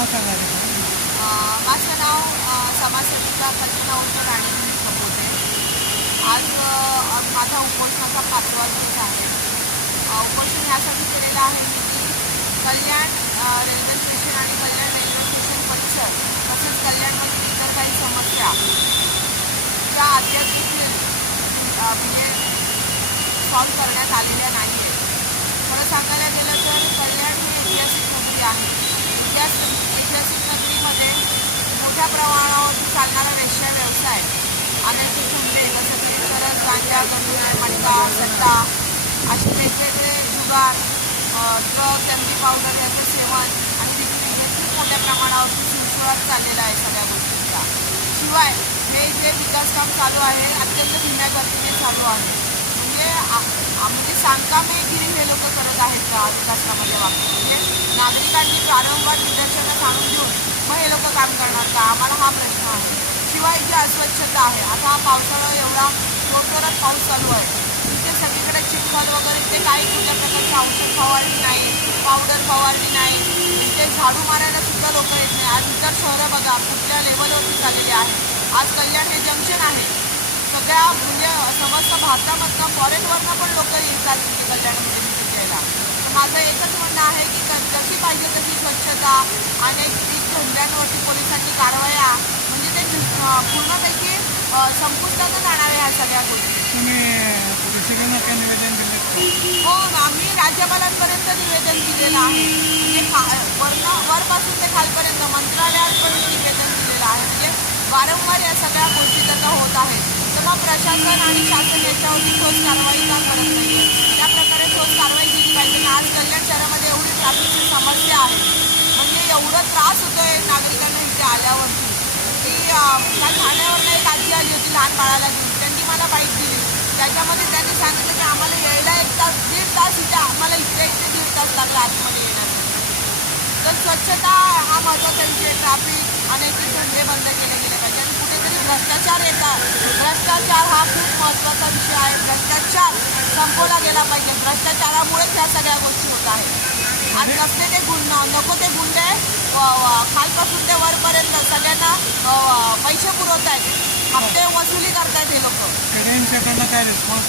नाव सांगा माझं नाव समाजसेविका कल्पना उत्तर राणे कपोते आज माझा उपोषणाचा पाचवा दिवस आहे. उपोषण यासाठी केलेलं आहे मी की कल्याण रेल्वे स्टेशन आणि कल्याण रेल्वे स्टेशन परिसर तसेच कल्याणमधील इतर काही समस्या ज्या अद्याप देखील म्हणजे सॉल्व्ह करण्यात आलेल्या नाही आहेत थोडं सांगायला गेलं तर कल्याण ही ऐतिहासिक नगरी आहे. ऐतिहासिक ऐतिहासिक नगरीमध्ये मोठ्या प्रमाणावर चालणारा वेश्या व्यवसाय अनेक धंदे जसं की सरस गांजा गंडूर मटका सट्टा असे वेगवेगळे जुगार ड्रग्ज एमडी पावडर याचं सेवन आणि विक्री हे खूप मोठ्या प्रमाणावरती सुळसुळात चाललेलं आहे सगळ्या गोष्टींचा. शिवाय हे जे विकास काम चालू आहे अत्यंत धीम्या गतीने चालू आहे. म्हणजे आ- आ- हे लोक करत आहेत का? विकास कामाच्या बाबतीत म्हणजे नागरिकांनी वारंवार निदर्शनं सांगून देऊन मग हे लोक काम करणार का? आम्हाला हा प्रश्न आहे. शिवाय जी अस्वच्छता आहे. आता हा पावसाळा एवढा जोरजोरात पाऊस चालू आहे. तिथे सगळीकडे चिखल वगैरे ते काही कुठल्या प्रकारची औषध फवारणी नाही पावडर फवारणी नाही. इथे झाडू मारायला सुद्धा लोक येत नाही. आज इतर शहरं बघा कुठल्या लेवलवरती झालेली आहे. आज कल्याण हे जंक्शन आहे. सगळ्या म्हणजे समस्त भारतामधनं फॉरेनवरनं पण लोक येतात तिथे कल्याणमध्ये विजिट द्यायला तर माझं एकच म्हणणं आहे की क- जशी पाहिजे तशी स्वच्छता अनैतिक धंद्यांवरती पोलिसांनी कारवाया म्हणजे ते पूर्णपैकी अं, संपुष्टातच आणाव्या ह्या सगळ्या गोष्टी. हो आम्ही राज्यपालांपर्यंत निवेदन दिलेलं आहे. म्हणजे वर्ण वरपासून ते खालपर्यंत मंत्रालयापर्यंत निवेदन दिलेलं आहे. म्हणजे वारंवार या सगळ्या गोष्टी त्याचा होत आहेत. तर मग प्रशासन आणि शासन याच्यावरती ठोस कारवाई का करत नाही आहे त्या प्रकारे ठोस कारवाई केली पाहिजे आणि आज कल्याण शहरामध्ये एवढी ट्रॅफिकची समस्या आहे म्हणजे एवढं त्रास होतो आहे नागरिकांना इथे आल्यावरती. की त्या काल ठाण्यावरनं एक आजी आली होती लहान बाळाला घेऊन. त्यांनी मला बाईक दिली. त्याच्यामध्ये त्यांनी सांगितलं की आम्हाला यायला एक तास दीड तास इथे आम्हाला इथे इथे दीड तास लागला आतमध्ये येण्यासाठी. तर स्वच्छता हा महत्त्वाचा विषय ट्रॅफिक इथे धंदे बंद केले गेले पाहिजे. आणि कुठेतरी भ्रष्टाचार येतात. भ्रष्टाचार हा खूप महत्त्वाचा विषय आहे. भ्रष्टाचार संपवला गेला पाहिजे. भ्रष्टाचारामुळेच ह्या सगळ्या गोष्टी होत आहेत. आणि नसले ते गुंड नको ते गुंडे खालपासून ते वरपर्यंत सगळ्यांना पैसे पुरवत आहेत हप्ते वसुली करतायत हे लोक. खेड्यांच्याकडनं काय रिस्पॉन्स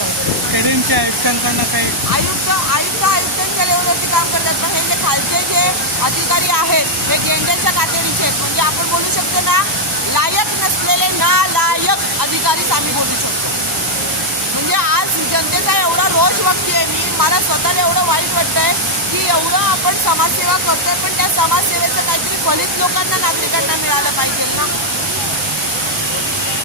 खेड्यांच्या आयुक्तांकडनं काही आयुक्त आयुक्त आयुक्तांच्या लेवलवरती काम करतात. पण हे जे खालचे जे अधिकारी आहेत हे गेंड्याच्या काटेरीचे आहेत. म्हणजे आपण बोलू शकतो ना लायक नसलेले ना लायक अधिकारीच आम्ही बोलू शकतो. म्हणजे आज जनतेचा एवढा रोष बघतीये मी. मला स्वतःला एवढं वाईट वाटतंय की एवढं आपण समाजसेवा करतोय पण त्या समाजसेवेचं पाहिजे